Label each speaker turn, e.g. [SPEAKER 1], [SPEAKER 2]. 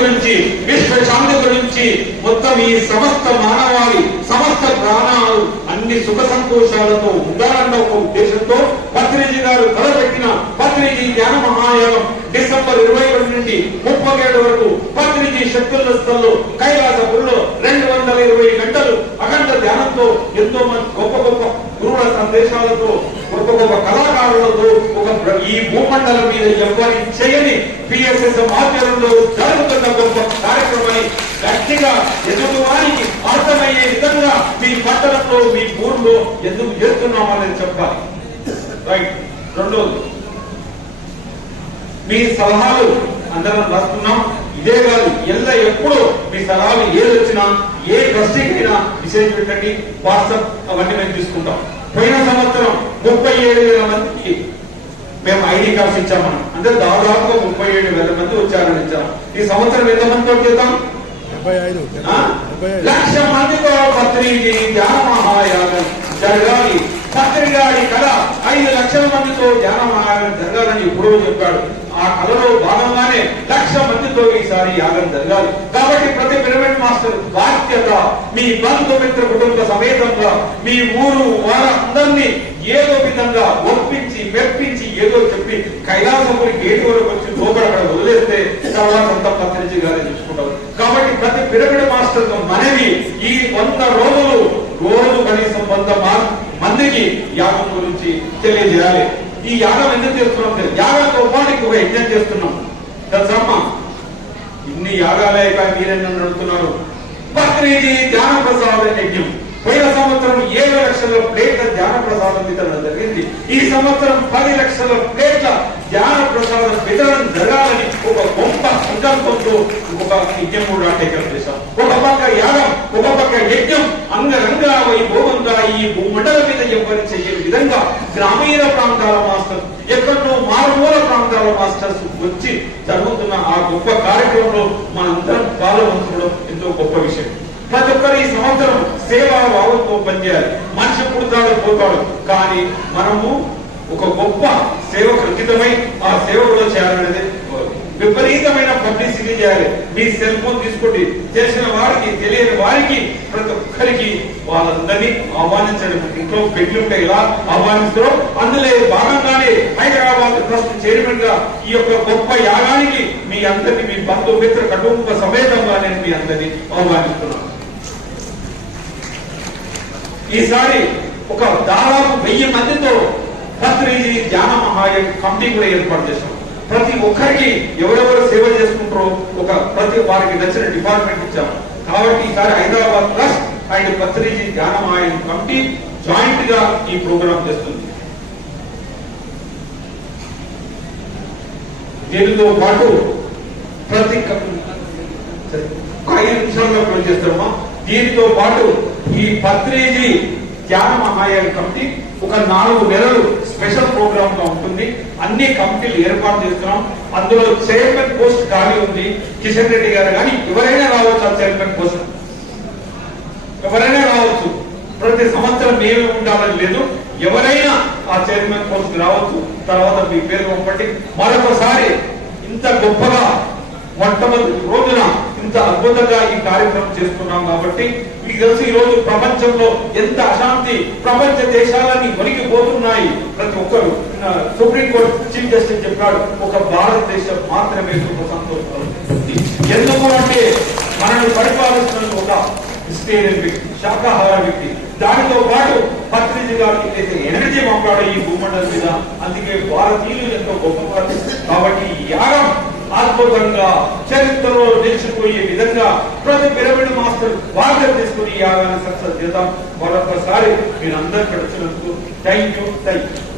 [SPEAKER 1] గురించి విశ్వ గురించి మొత్తం ఈ సమస్త మానవాళి సమస్త ప్రాణాలు అన్ని సుఖ సంతోషాలతో ఉండాలన్న ఒక ఉద్దేశంతో పత్రిజీ గారు తలపెట్టిన పత్రిజీ జ్ఞాన మహాయాగం డిసెంబర్ ఇరవై రెండు నుండి ముప్పై ఏడు వరకు పత్రిజీ శక్తుల్లో కైలాసపుల్లో రెండు వందల ఇరవై గంటలు అఖండ ధ్యానంతో ఎంతో మంది గొప్ప గొప్ప గురువుల సందేశాలతో కుమారులకు ఒక ఈ భూమండలం మీద ఎవరి చేయని పిఎస్ఎస్ ఆచరణలో జరుగుతున్న గొప్ప కార్యక్రమాన్ని గట్టిగా ఎదుటి వారికి అర్థమయ్యే విధంగా మీ పట్టణంలో మీ ఊర్లో ఎందుకు చేస్తున్నాం అనేది చెప్పాలి రైట్ రెండోది మీ సలహాలు అందరం రాస్తున్నాం ఇదే కాదు ఎల్ల ఎప్పుడు మీ సలహాలు ఏది వచ్చినా ఏ ట్రస్టీకైనా విశేషం పెట్టండి వాట్సాప్ అవన్నీ మేము తీసుకుంటాం పోయిన సంవత్సరం ముప్పై ఏడు వేల మందికి మేము ఐడి కార్డ్స్ ఇచ్చామా అంటే దాదాపు ముప్పై ఏడు వేల మంది వచ్చారని ఇచ్చాం ఈ సంవత్సరం ఎంత మందితో చేద్దాం లక్ష మందితో పత్రిక మహాయాగం జరగాలి పత్రికాడి కళ ఐదు లక్షల మందితో ధ్యాన మహాయాగం జరగాలని ఇప్పుడు చెప్పాడు ఆ కళలో భాగంగానే లక్ష మందితో ఈసారి యాగం జరగాలి కాబట్టి ప్రతి పిరమిడ్ మాస్టర్ బాధ్యత మీ బంధుమిత్ర కుటుంబ సమేతంగా మీ ఊరు వారందరినీ విధంగా ఒప్పించి మెప్పించి ఏదో చెప్పి కైలాసపురి గేటు వరకు వచ్చి లోపల వదిలేస్తే తర్వాత పత్రించి గారే చూసుకుంటారు కాబట్టి ప్రతి పిరమిడ్ మాస్టర్ మనవి ఈ వంద రోజులు రోజు కనీసం వంద మందికి యాగం గురించి తెలియజేయాలి ఈ యాగం ఎందుకు చేస్తున్నాం యాగం పాటు ఒక యజ్ఞం చేస్తున్నాం తెలుసమ్మా ఇన్ని యాగాలే కానీ మీరెన్నో నడుపుతున్నారు భక్తిజీ ధ్యాన ప్రసాద యజ్ఞం పోయిన సంవత్సరం ఏడు లక్షల ప్లేట్ల ధ్యాన ప్రసాదం వితరణ జరిగింది ఈ సంవత్సరం పది లక్షల ప్లేట్ల ధ్యాన ప్రసాదం వితరణ జరగాలని ఒక గొప్ప సంకల్పంతో ఒక యజ్ఞం కూడా టేకప్ చేశాం ఒక పక్క యాగం ఒక పక్క యజ్ఞం అంగరంగా వైభవంగా ఈ భూమండల మీద ఎవరు చేయ విధంగా గ్రామీణ ప్రాంతాల మాస్టర్ ఎక్కడో మారుమూల ప్రాంతాల మాస్టర్స్ వచ్చి జరుగుతున్న ఆ గొప్ప కార్యక్రమంలో మనందరం పాల్గొంచడం ఎంతో గొప్ప విషయం ప్రతి ఒక్కరు ఈ సంవత్సరం సేవా భావంతో పనిచేయాలి మనిషి పుడతాడు పోతాడు కానీ మనము ఒక గొప్ప సేవ అంకితమై ఆ సేవలో చేయాలనేది విపరీతమైన పబ్లిసిటీ చేయాలి మీ సెల్ ఫోన్ తీసుకోండి చేసిన వారికి తెలియని వారికి ప్రతి ఒక్కరికి వాళ్ళందరినీ ఆహ్వానించండి ఇంట్లో పెళ్లి ఉంటే ఇలా ఆహ్వానిస్తారో అందులో భాగంగానే హైదరాబాద్ ట్రస్ట్ చైర్మన్ గా ఈ యొక్క గొప్ప యాగానికి మీ అందరినీ మీ మిత్ర కుటుంబ సమేతంగా నేను మీ అందరినీ ఆహ్వానిస్తున్నాను ఈసారి ఒక దాదాపు వెయ్యి మందితో పత్రిజీ ధ్యాన మహాయజ్ఞ కమిటీ కూడా ఏర్పాటు చేశాం ప్రతి ఒక్కరికి ఎవరెవరు సేవ చేసుకుంటారో ఒక ప్రతి వారికి నచ్చిన డిపార్ట్మెంట్ ఇచ్చాము కాబట్టి ఈసారి హైదరాబాద్ ట్రస్ట్ అండ్ పత్రిజీ ధ్యాన మహాయం కమిటీ జాయింట్ గా ఈ ప్రోగ్రాం చేస్తుంది దీనితో పాటు ప్రతి ఒక ఐదు నిమిషాల్లో పనిచేస్తామా దీనితో పాటు ఈ పత్రిజీ ధ్యాన మహాయాగ కమిటీ ఒక నాలుగు నెలలు స్పెషల్ ప్రోగ్రామ్ గా ఉంటుంది అన్ని కమిటీలు ఏర్పాటు చేస్తున్నాం అందులో చైర్మన్ పోస్ట్ ఖాళీ ఉంది కిషన్ రెడ్డి గారు కానీ ఎవరైనా రావచ్చు ఆ చైర్మన్ పోస్ట్ ఎవరైనా రావచ్చు ప్రతి సంవత్సరం మేమే ఉండాలని లేదు ఎవరైనా ఆ చైర్మన్ పోస్ట్ రావచ్చు తర్వాత మీ పేరు పంపండి మరొకసారి ఇంత గొప్పగా మొట్టమొదటి రోజున ఇంత అద్భుతంగా ఈ కార్యక్రమం చేస్తున్నాం కాబట్టి మీకు తెలుసు ఈ రోజు ప్రపంచంలో ఎంత అశాంతి ప్రపంచ దేశాలన్నీ పోతున్నాయి ప్రతి ఒక్కరు సుప్రీంకోర్టు చీఫ్ జస్టిస్ చెప్పాడు ఒక భారతదేశం మాత్రమే ఒక సంతోషం ఎందుకు అంటే మనల్ని పరిపాలిస్తున్న ఒక హిస్టేరియన్ వ్యక్తి వ్యక్తి దానితో పాటు పత్రిజీ గారు ఎనర్జీ మాట్లాడే ఈ భూమండలం మీద అందుకే భారతీయులు ఎంతో గొప్ప కాబట్టి యాగం అద్భుతంగా చరిత్రలో నిలిచిపోయే విధంగా ప్రతి పిరమిడ్ మాస్టర్ వార్తలు తీసుకుని యాగాన్ని సక్సెస్ చేద్దాం మరొకసారి మీరు అందరు కలిసినందుకు థ్యాంక్ యూ థ్యాంక్ యూ